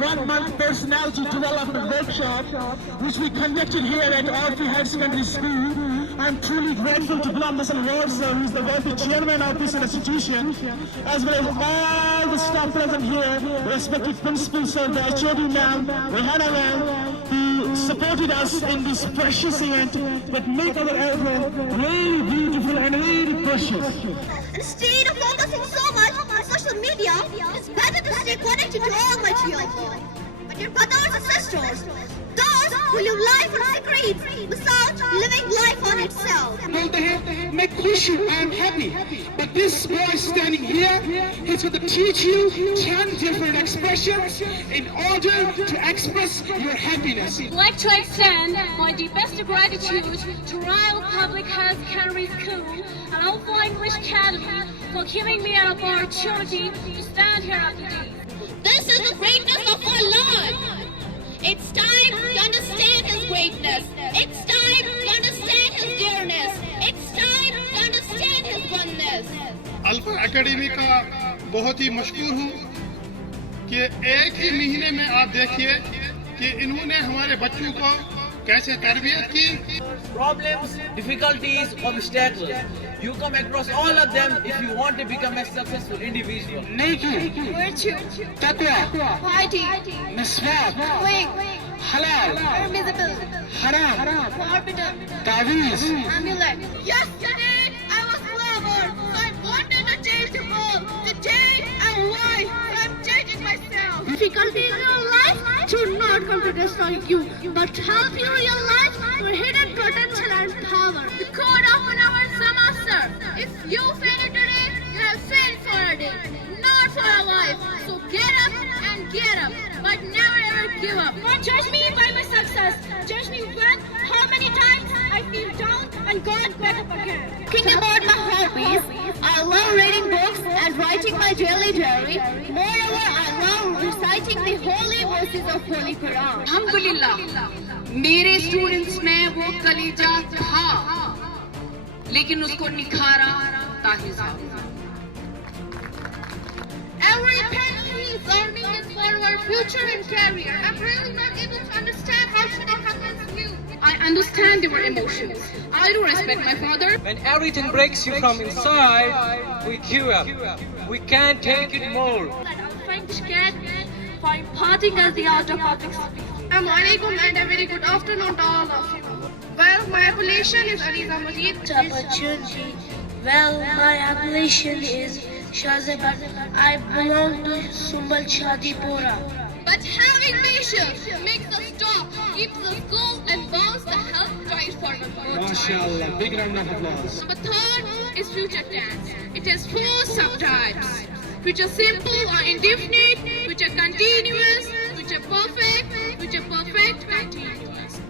1-month personality development workshop, which we conducted here at Orphy High Secondary School. I'm truly grateful to Ghulam Hasan Award, sir, who is the worthy chairman of this institution, as well as all the staff present here, respected principals, sir, the HOD ma'am, Rehana ma'am, who supported us in this precious event that make our airport really beautiful and really precious. Instead of focusing so much on social media, it's better to stay connected to all my children. But your brothers and sisters, those who live life on screens without living life on itself. Make crucial, I am happy. But this boy standing here, he's going to teach you 10 different expressions in order to express your happiness. I'd like to extend my deepest gratitude to Royal Public Health Secondary School and Alpha English Academy for giving me an opportunity to stand here up today. This is the greatness of our Lord. It's time to understand His greatness. It's time to understand His dearness. It's time to understand His oneness. Alpha academy का बहुत ही मशहूर हूँ कि एक ही महीने में आप देखिए कि इन्होंने हमारे बच्चों को कैसे तरबियत की. Problems, difficulties, obstacles. You come across all of them if you want to become a successful individual. Virtue, Taqwa, piety, miswak, quick, halal, permissible, haram, forbidden, taweez. amulet. Yesterday I was clever, so I wanted to change the world. Today I'm wise, so I'm changing myself. Difficulties in your life should not come to destroy you, but help you realize your hidden potential and power. The code of our semester: if you fail today, you have failed for a day, not for a life. So get up and get up, but never ever give up. Don't judge me by my success. Judge me when, how many times I feel down and God back up again. Thinking about my hobbies, I love reading books and writing my daily diary. Moreover, I love reciting the holy verses of Holy Quran. अल्हम्दुलिल्लाह मेरे students में वो कलीजा था लेकिन उसको निखारा ताहिर साहब. Every parent is earning is for our future and career. I'm really not able to understand how should it happen to you. I understand your emotions. I do respect my father. When everything breaks you from inside, we give up. We can't take it more. I'm trying to get for imparting us the art of public speaking. Assalamu alaikum and a very good afternoon to all of you. Well, my appellation is Aliza Majid. Opportunity. Well, my appellation is Shahzaban. I belong to Sumbal Shadipura. But having patience makes us stop, keeps us cool, and bounce the health drive forward. MashaAllah, big round of applause. Number third is future tense. It has 4 subtypes. Future simple or indefinite, future continuous, future perfect continuous.